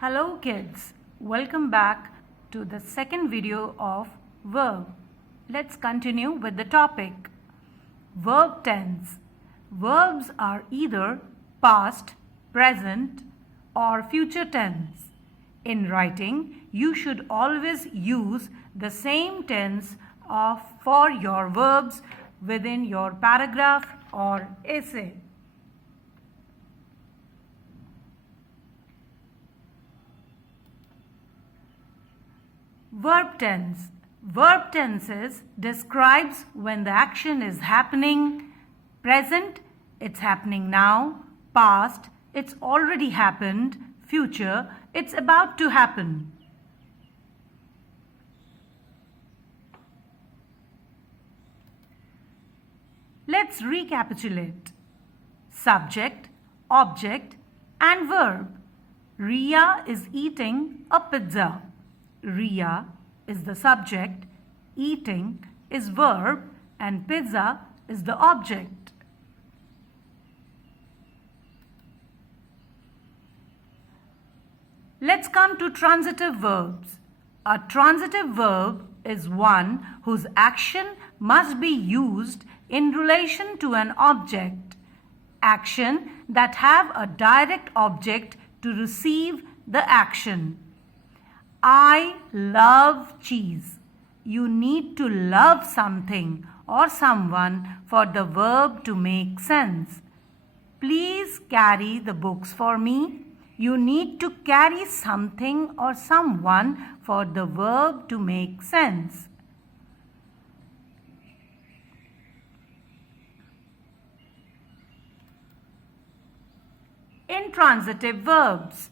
Hello kids, welcome back to the second video of verb. Let's continue with the topic. Verb tense. Verbs are either past, present or future tense. In writing, you should always use the same tense for your verbs within your paragraph or essay. Verb tense. Verb tenses describes when the action is happening. Present, it's happening now. Past, it's already happened. Future, it's about to happen. Let's recapitulate. Subject, object and verb. Ria is eating a pizza. Ria is the subject, eating is verb and pizza is the object. Let's come to transitive verbs. A transitive verb is one whose action must be used in relation to an object. Action that have a direct object to receive the action. I love cheese. You need to love something or someone for the verb to make sense. Please carry the books for me. You need to carry something or someone for the verb to make sense. Intransitive verbs.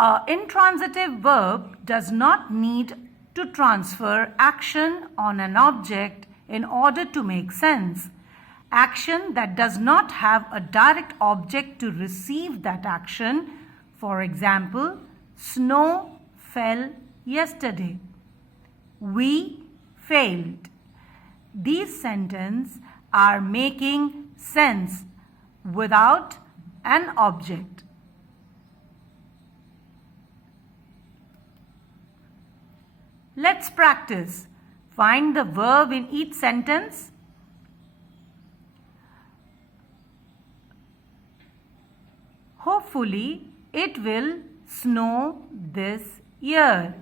An intransitive verb does not need to transfer action on an object in order to make sense. Action that does not have a direct object to receive that action. For example, snow fell yesterday. We failed. These sentences are making sense without an object. Let's practice. Find the verb in each sentence. Hopefully, it will snow this year.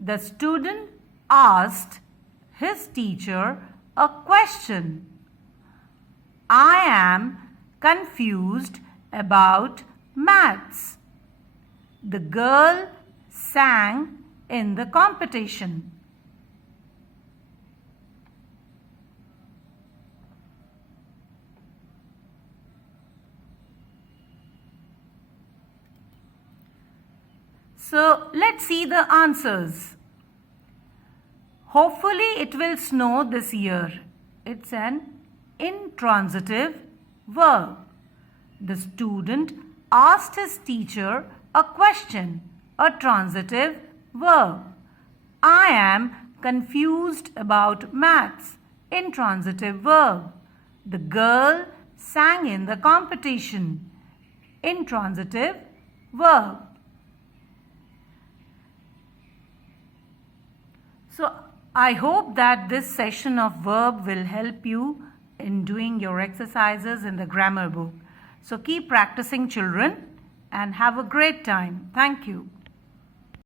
The student asked his teacher a question. I am confused about maths. The girl sang in the competition. So let's see the answers. Hopefully it will snow this year. It's an intransitive verb. The student asked his teacher a question, a transitive verb. I am confused about maths, intransitive verb. The girl sang in the competition, intransitive verb. So I hope that this session of verb will help you in doing your exercises in the grammar book. So keep practicing, children, and have a great time. Thank you.